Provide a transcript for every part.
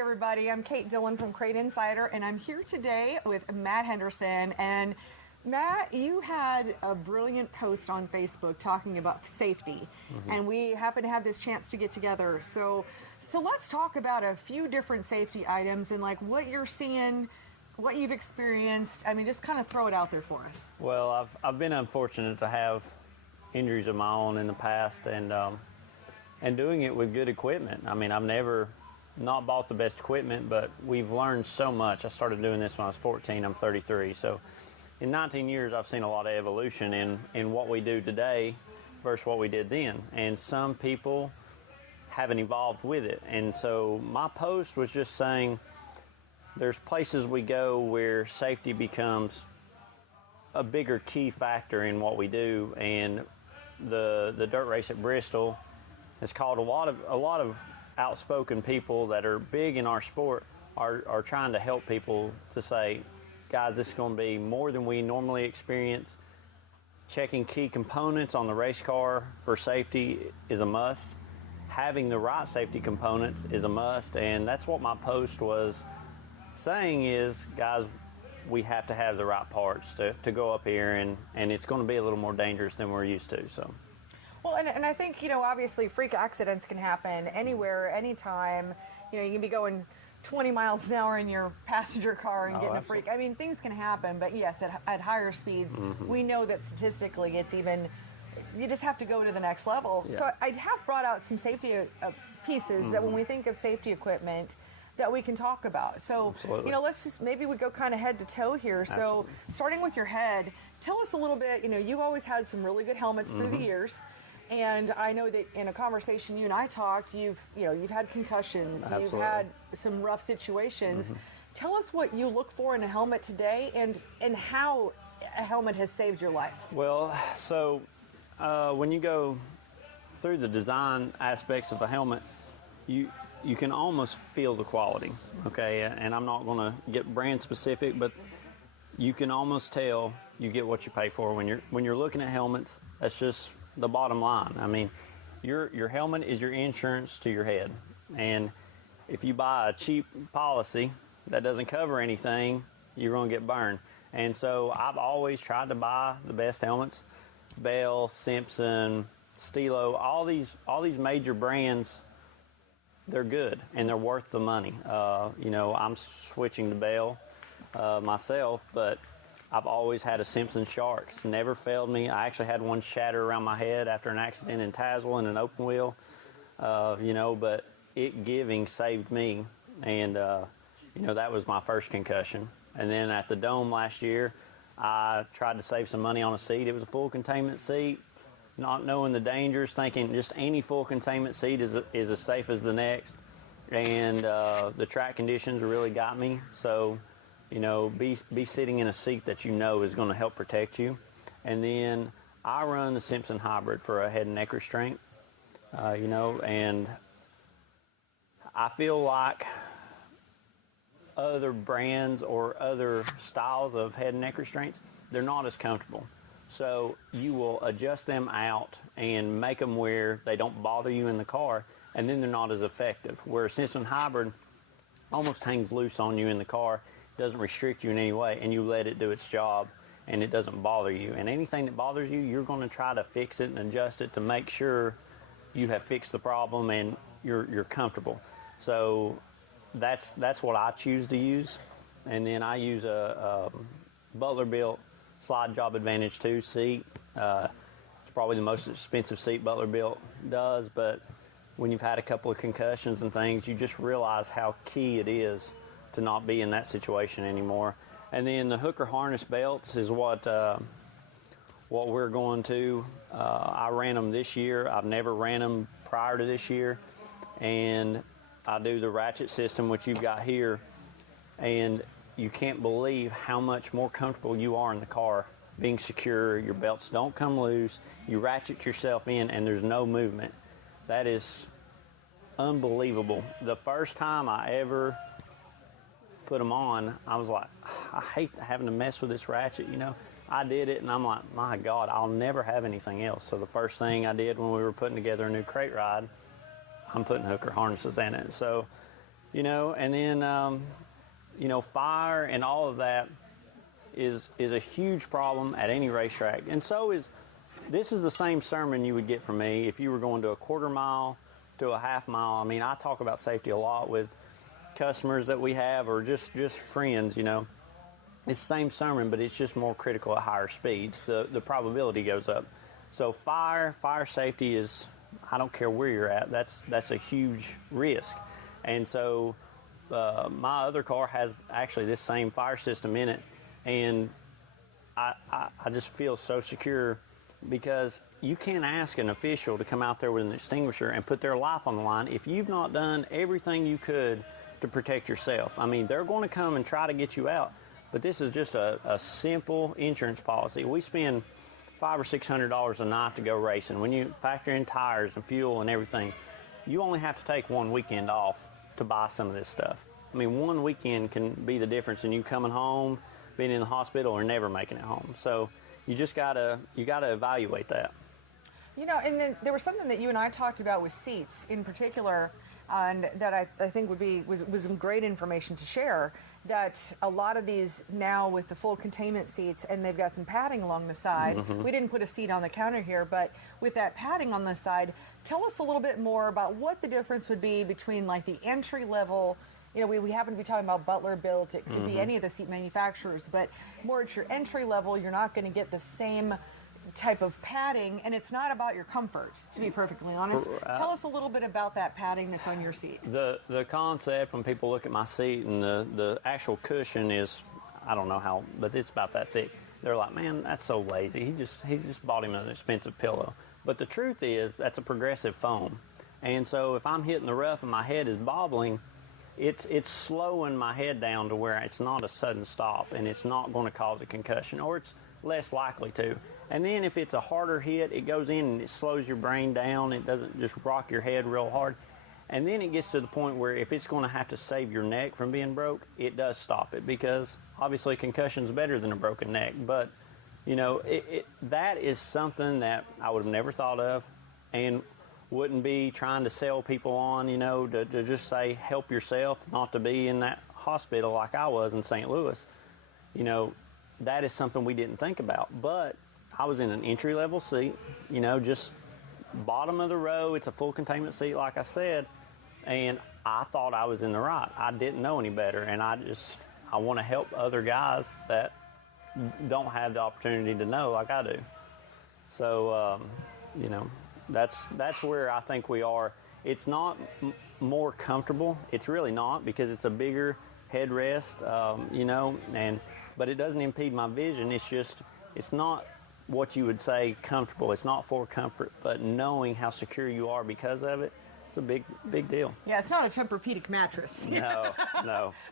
everybody. I'm Kate Dillon from Crate Insider, and I'm here today with Matt Henderson. And Matt, you had a brilliant post on Facebook talking about safety, and we happen to have this chance to get together. So let's talk about a few different safety items and like what you're seeing, what you've experienced. I mean, just kind of throw it out there for us. Well, I've been unfortunate to have injuries of my own in the past, and doing it with good equipment. I mean, I've never not bought the best equipment, but we've learned so much. I started doing this when I was 14. I'm 33. So in 19 years, I've seen a lot of evolution in what we do today versus what we did then. And some people haven't evolved with it. And so my post was just saying there's places we go where safety becomes a bigger key factor in what we do. And the dirt race at Bristol has called a lot of outspoken people that are big in our sport are trying to help people to say, guys, this is going to be more than we normally experience. Checking key components on the race car for safety is a must. Having the right safety components is a must, and that's what my post was saying is, guys, we have to have the right parts to go up here, and it's going to be a little more dangerous than we're used to. So. Well, and I think, obviously freak accidents can happen anywhere, anytime. You can be going 20 miles an hour in your passenger car and get in a freak. I mean, things can happen, but yes, at higher speeds, we know that statistically it's even, you just have to go to the next level. Yeah. So I have brought out some safety pieces that when we think of safety equipment that we can talk about. So, let's just, maybe we go kind of head to toe here. So starting with your head, tell us a little bit, you've always had some really good helmets through the years. And I know that in a conversation you and I talked, you've had concussions, you've had some rough situations. Tell us what you look for in a helmet today, and how a helmet has saved your life. Well, so when you go through the design aspects of the helmet, you can almost feel the quality. Okay, and I'm not going to get brand specific, but you can almost tell you get what you pay for when you're looking at helmets. That's just the bottom line. I mean, your helmet is your insurance to your head, and if you buy a cheap policy that doesn't cover anything, you're going to get burned. And so I've always tried to buy the best helmets. Bell, Simpson, Stilo, all these major brands, they're good and they're worth the money. I'm switching to Bell myself, but I've always had a Simpson Shark. It's never failed me. I actually had one shatter around my head after an accident in Tazewell in an open wheel, but it giving saved me. And, that was my first concussion. And then at the Dome last year, I tried to save some money on a seat. It was a full containment seat, not knowing the dangers, thinking just any full containment seat is as safe as the next. And the track conditions really got me. So, be sitting in a seat that is going to help protect you. And then I run the Simpson Hybrid for a head and neck restraint, and I feel like other brands or other styles of head and neck restraints, they're not as comfortable. So you will adjust them out and make them where they don't bother you in the car, and then they're not as effective. Where a Simpson Hybrid almost hangs loose on you in the car, doesn't restrict you in any way, and you let it do its job and it doesn't bother you. And anything that bothers you, you're going to try to fix it and adjust it to make sure you have fixed the problem and you're comfortable. So that's what I choose to use. And then I use a Butler built Slide Job Advantage 2 seat. It's probably the most expensive seat Butler built does, but when you've had a couple of concussions and things, you just realize how key it is to not be in that situation anymore. And then the hooker harness belts is what we're going to. I ran them this year. I've never ran them prior to this year. And I do the Ratchet System, which you've got here. And you can't believe how much more comfortable you are in the car being secure. Your belts don't come loose. You ratchet yourself in and there's no movement. That is unbelievable. The first time I ever put them on, I was like, I hate having to mess with this ratchet, I did it and I'm like, my God, I'll never have anything else. So the first thing I did when we were putting together a new crate ride, I'm putting hooker harnesses in it. So And then, fire and all of that is a huge problem at any racetrack. And this is the same sermon you would get from me if you were going to a quarter mile to a half mile. I mean, I talk about safety a lot with customers that we have or just friends, It's the same sermon, but it's just more critical at higher speeds. The probability goes up. So fire safety is, I don't care where you're at, that's a huge risk. And so my other car has actually this same fire system in it, and I just feel so secure because you can't ask an official to come out there with an extinguisher and put their life on the line if you've not done everything you could to protect yourself. I mean, they're going to come and try to get you out, but this is just a simple insurance policy. We spend $500 or $600 a night to go racing. When you factor in tires and fuel and everything, you only have to take one weekend off to buy some of this stuff. I mean, one weekend can be the difference in you coming home, being in the hospital, or never making it home. So you just gotta evaluate that. And then there was something that you and I talked about with seats in particular, and that I think was some great information to share. That a lot of these now with the full containment seats, and they've got some padding along the side. Mm-hmm. We didn't put a seat on the counter here, but with that padding on the side, tell us a little bit more about what the difference would be between like the entry level. We happen to be talking about Butler built. It could be any of the seat manufacturers, but more at your entry level, you're not going to get the same type of padding, and it's not about your comfort, to be perfectly honest. Tell us a little bit about that padding that's on your seat. The concept, when people look at my seat and the actual cushion is, I don't know how, but it's about that thick. They're like, man, that's so lazy. He's just bought him an expensive pillow. But the truth is, that's a progressive foam. And so if I'm hitting the rough and my head is bobbling, it's slowing my head down to where it's not a sudden stop, and it's not going to cause a concussion, or it's less likely to. And then if it's a harder hit, it goes in and it slows your brain down. It doesn't just rock your head real hard. And then it gets to the point where if it's going to have to save your neck from being broke, it does stop it, because obviously concussion is better than a broken neck. But, that is something that I would have never thought of, and wouldn't be trying to sell people on, to just say help yourself, not to be in that hospital like I was in St. Louis. That is something we didn't think about. But I was in an entry-level seat, just bottom of the row. It's a full containment seat, like I said, and I thought I was in the right. I didn't know any better, and I want to help other guys that don't have the opportunity to know like I do. So, that's where I think we are. It's not more comfortable. It's really not, because it's a bigger headrest, but it doesn't impede my vision. It's not what you would say comfortable. It's not for comfort, but knowing how secure you are because of it, it's a big deal. Yeah, it's not a Tempur-Pedic mattress. No.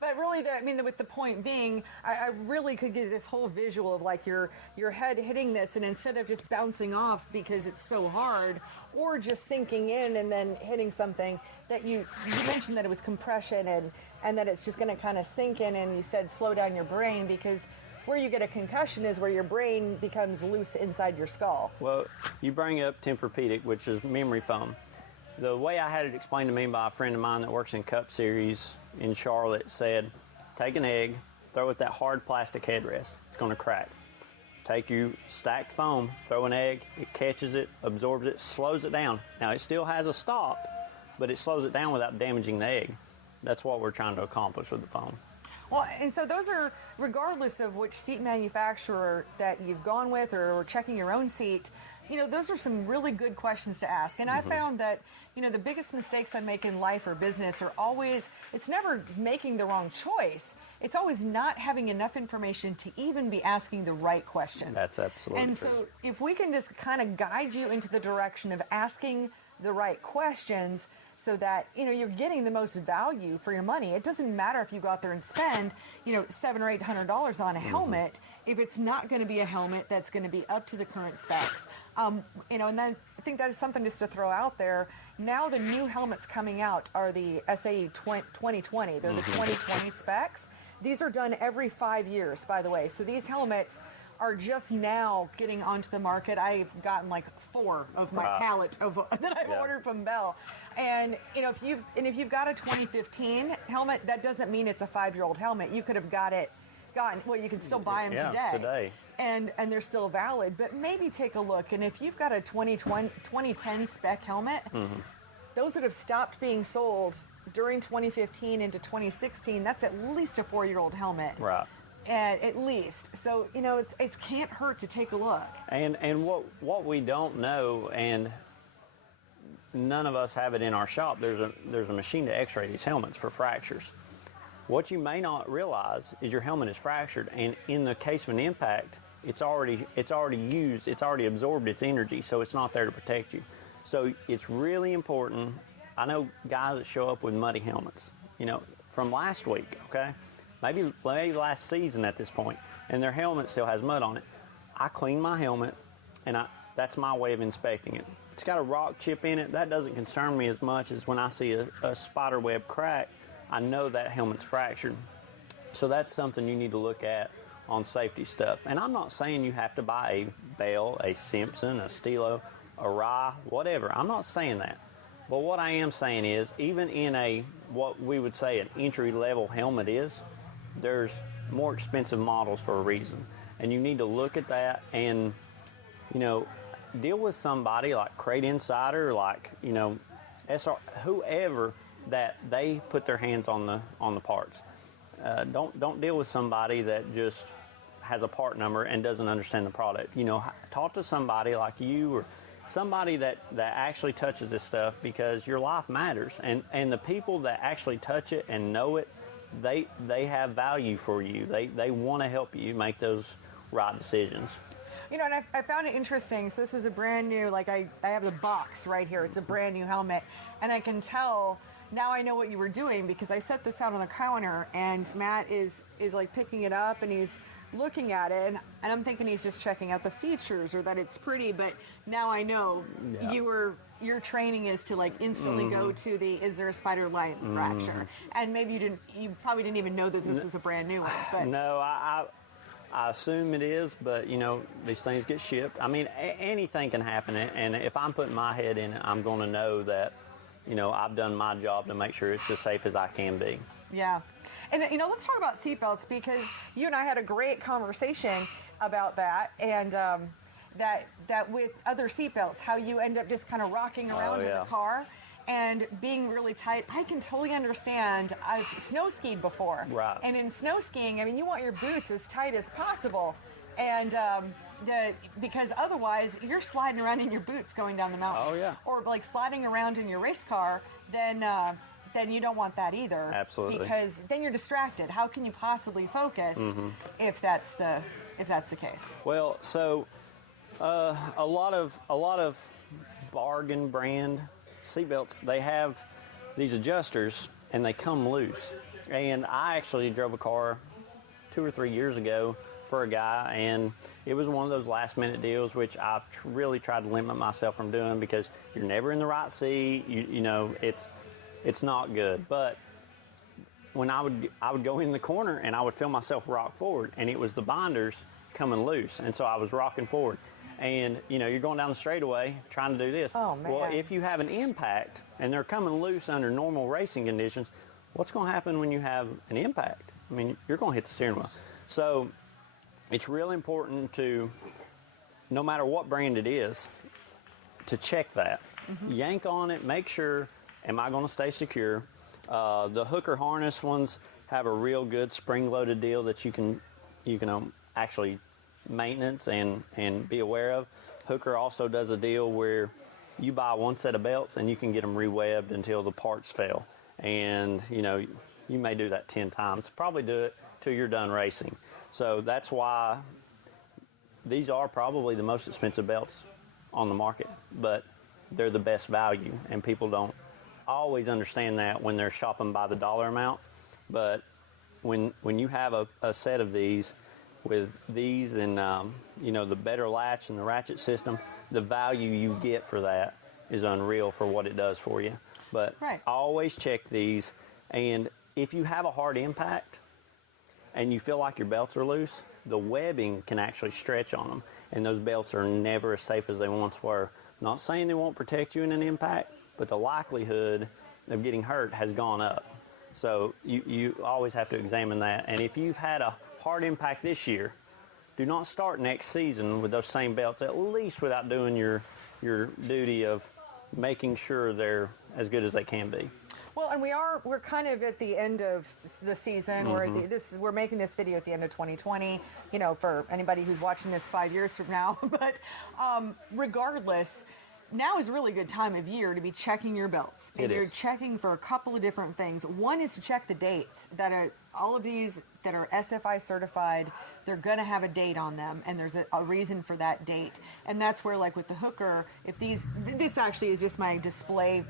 But really, with the point being, I really could get this whole visual of like your head hitting this, and instead of just bouncing off because it's so hard, or just sinking in and then hitting something, that you mentioned that it was compression and that it's just going to kind of sink in, and you said slow down your brain, because where you get a concussion is where your brain becomes loose inside your skull. Well, you bring up Tempur-Pedic, which is memory foam. The way I had it explained to me by a friend of mine that works in Cup Series in Charlotte said, take an egg, throw it that hard plastic headrest. It's going to crack. Take your stacked foam, throw an egg, it catches it, absorbs it, slows it down. Now, it still has a stop, but it slows it down without damaging the egg. That's what we're trying to accomplish with the foam. Well, and so those are, regardless of which seat manufacturer that you've gone with or checking your own seat, those are some really good questions to ask. And I found that, the biggest mistakes I make in life or business are always, it's never making the wrong choice. It's always not having enough information to even be asking the right questions. That's absolutely true. So if we can just kind of guide you into the direction of asking the right questions, so that you're getting the most value for your money. It doesn't matter if you go out there and spend $700 or $800 on a helmet if it's not going to be a helmet that's going to be up to the current specs. And then I think that is something just to throw out there. Now the new helmets coming out are the SAE 2020. They're the 2020 specs. These are done every 5 years, by the way. So these helmets are just now getting onto the market. I've gotten like 4 of my pallet of that I've ordered from Bell. And if you've got a 2015 helmet, that doesn't mean it's a 5-year-old helmet. You could have gotten. Well, you can still buy them today. And they're still valid. But maybe take a look. And if you've got a 2010 spec helmet, those that have stopped being sold during 2015 into 2016, that's at least a 4-year-old helmet. Right. At least. So, it can't hurt to take a look. And what we don't know, and none of us have it in our shop, there's a machine to x-ray these helmets for fractures. What you may not realize is your helmet is fractured, and in the case of an impact, it's already used, it's already absorbed its energy, so it's not there to protect you. So it's really important. I know guys that show up with muddy helmets, from last week, okay? Maybe last season at this point, and their helmet still has mud on it. I clean my helmet, and that's my way of inspecting it. It's got a rock chip in it. That doesn't concern me as much as when I see a spider web crack, I know that helmet's fractured. So that's something you need to look at on safety stuff. And I'm not saying you have to buy a Bell, a Simpson, a Stilo, a Rye, whatever. I'm not saying that. But what I am saying is, even in what we would say an entry-level helmet is, there's more expensive models for a reason. And you need to look at that and, deal with somebody like CrateInsider, like, SR, whoever, that they put their hands on the parts. Don't deal with somebody that just has a part number and doesn't understand the product. Talk to somebody like you or somebody that actually touches this stuff, because your life matters. And the people that actually touch it and know it, they have value for you. They want to help you make those right decisions. And I found it interesting. So this is a brand new, I have the box right here. It's a brand new helmet. And I can tell, now I know what you were doing, because I set this out on the counter and Matt is picking it up and he's looking at it, and I'm thinking he's just checking out the features or that it's pretty, but now I know your training is to instantly go to is there a spider line fracture? And maybe you probably didn't even know that this was a brand new one. But no, I assume it is, but these things get shipped. I mean, anything can happen, and if I'm putting my head in it, I'm going to know that I've done my job to make sure it's as safe as I can be. Yeah. And, let's talk about seatbelts, because you and I had a great conversation about that, and that with other seatbelts, how you end up just kind of rocking around in the car and being really tight. I can totally understand. I've snow skied before. Right. And in snow skiing, you want your boots as tight as possible. And because otherwise you're sliding around in your boots going down the mountain. Oh, yeah. Or sliding around in your race car, then you don't want that either. Absolutely. Because then you're distracted. How can you possibly focus if that's the case? Well, so a lot of bargain brand seatbelts, they have these adjusters and they come loose. And I actually drove a car 2 or 3 years ago for a guy, and it was one of those last minute deals, which I've really tried to limit myself from doing, because you're never in the right seat. It's not good. But when I would go in the corner and I would feel myself rock forward, and it was the binders coming loose, and so I was rocking forward. And you're going down the straightaway trying to do this. Oh, man. Well, if you have an impact and they're coming loose under normal racing conditions, what's going to happen when you have an impact? You're going to hit the steering wheel. So it's really important to, no matter what brand it is, to check that. Yank on it, make sure, am I going to stay secure? The hooker harness ones have a real good spring-loaded deal that you can actually maintenance and be aware of. Hooker also does a deal where you buy one set of belts and you can get them rewebbed until the parts fail. And you may do that 10 times. Probably do it till you're done racing. So that's why these are probably the most expensive belts on the market, but they're the best value, and people don't always understand that when they're shopping by the dollar amount. But when you have a set of these with these and the better latch and the ratchet system, the value you get for that is unreal for what it does for you. But always check these, and if you have a hard impact and you feel like your belts are loose, the webbing can actually stretch on them, and those belts are never as safe as they once were. Not saying they won't protect you in an impact, but the likelihood of getting hurt has gone up. So you always have to examine that. And if you've had a hard impact this year, do not start next season with those same belts, at least without doing your duty of making sure they're as good as they can be. Well, and we're kind of at the end of the season. We're making this video at the end of 2020. You know, for anybody who's watching this 5 years from now. But regardless, now is a really good time of year to be checking your belts. And you're checking for a couple of different things. One is to check the dates. All of these that are SFI certified, they're going to have a date on them, and there's a reason for that date. And that's where, like with the hooker, if this actually is just my display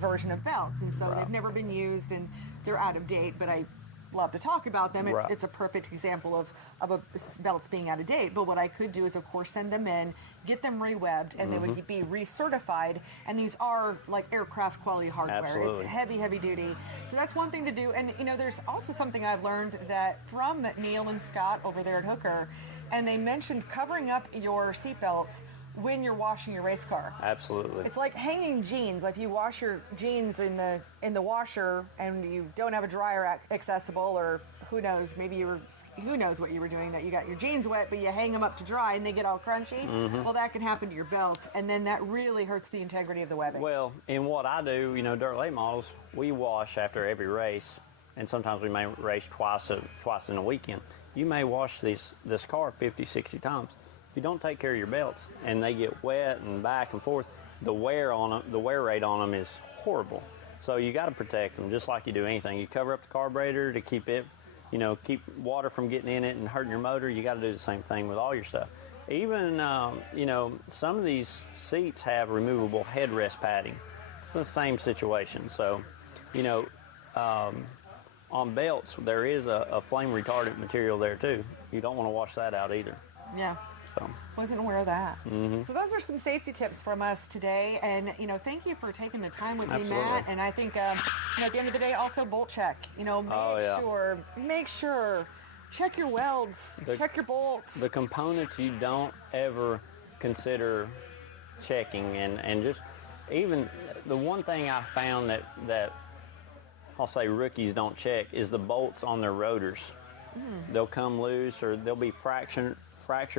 version of belts, and so they've never been used and they're out of date, but I love to talk about them. It's a perfect example of a belts being out of date. But what I could do is, of course, send them in, get them re-webbed, and they would be recertified. And these are like aircraft quality hardware. Absolutely. It's heavy duty. So that's one thing to do. And you know, there's also something I've learned that from Neil and Scott over there at Hooker, and they mentioned covering up your seatbelts when you're washing your race car. Absolutely. It's like hanging jeans. Like you wash your jeans in the washer and you don't have a dryer accessible, or who knows, who knows what you were doing, that you got your jeans wet, but you hang them up to dry and they get all crunchy. Well, that can happen to your belts, and then that really hurts the integrity of the webbing. Well, in what I do, you know, dirt late models, we wash after every race, and sometimes we may race twice in a weekend. You may wash this car 50, 60 times. If you don't take care of your belts and they get wet and back and forth, the wear rate on them is horrible. So you got to protect them just like you do anything. You cover up the carburetor to keep it, you know, keep water from getting in it and hurting your motor. You got to do the same thing with all your stuff. Even, you know, some of these seats have removable headrest padding. It's the same situation. So, you know, on belts, there is a flame retardant material there too. You don't want to wash that out either. Yeah. So. Wasn't aware of that. So those are some safety tips from us today, and you know, thank you for taking the time with me, Matt. And I think, you know, at the end of the day, also bolt check. You know, make sure, check your welds, check your bolts. The components you don't ever consider checking, and just even the one thing I found that I'll say rookies don't check is the bolts on their rotors. They'll come loose, or they'll be fractured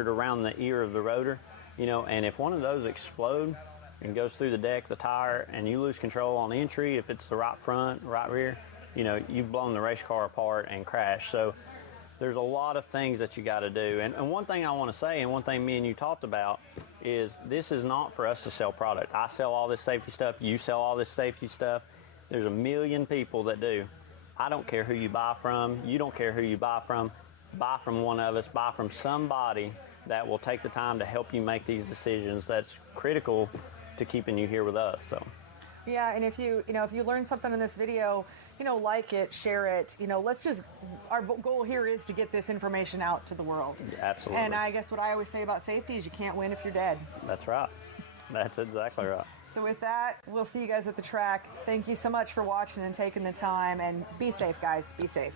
around the ear of the rotor, you know, and if one of those explode and goes through the deck, the tire, and you lose control on entry, if it's the right front, right rear, you know, you've blown the race car apart and crashed. So there's a lot of things that you got to do. And one thing I want to say, and one thing me and you talked about, is this is not for us to sell product. I sell all this safety stuff. You sell all this safety stuff. There's a million people that do. I don't care who you buy from. You don't care who you buy from. Buy from one of us. Buy from somebody that will take the time to help you make these decisions. That's critical to keeping you here with us. So. Yeah, and if you learn something in this video, you know, like it, share it. You know, our goal here is to get this information out to the world. Absolutely. And I guess what I always say about safety is you can't win if you're dead. That's right. That's exactly right. So with that, we'll see you guys at the track. Thank you so much for watching and taking the time, and be safe, guys. Be safe.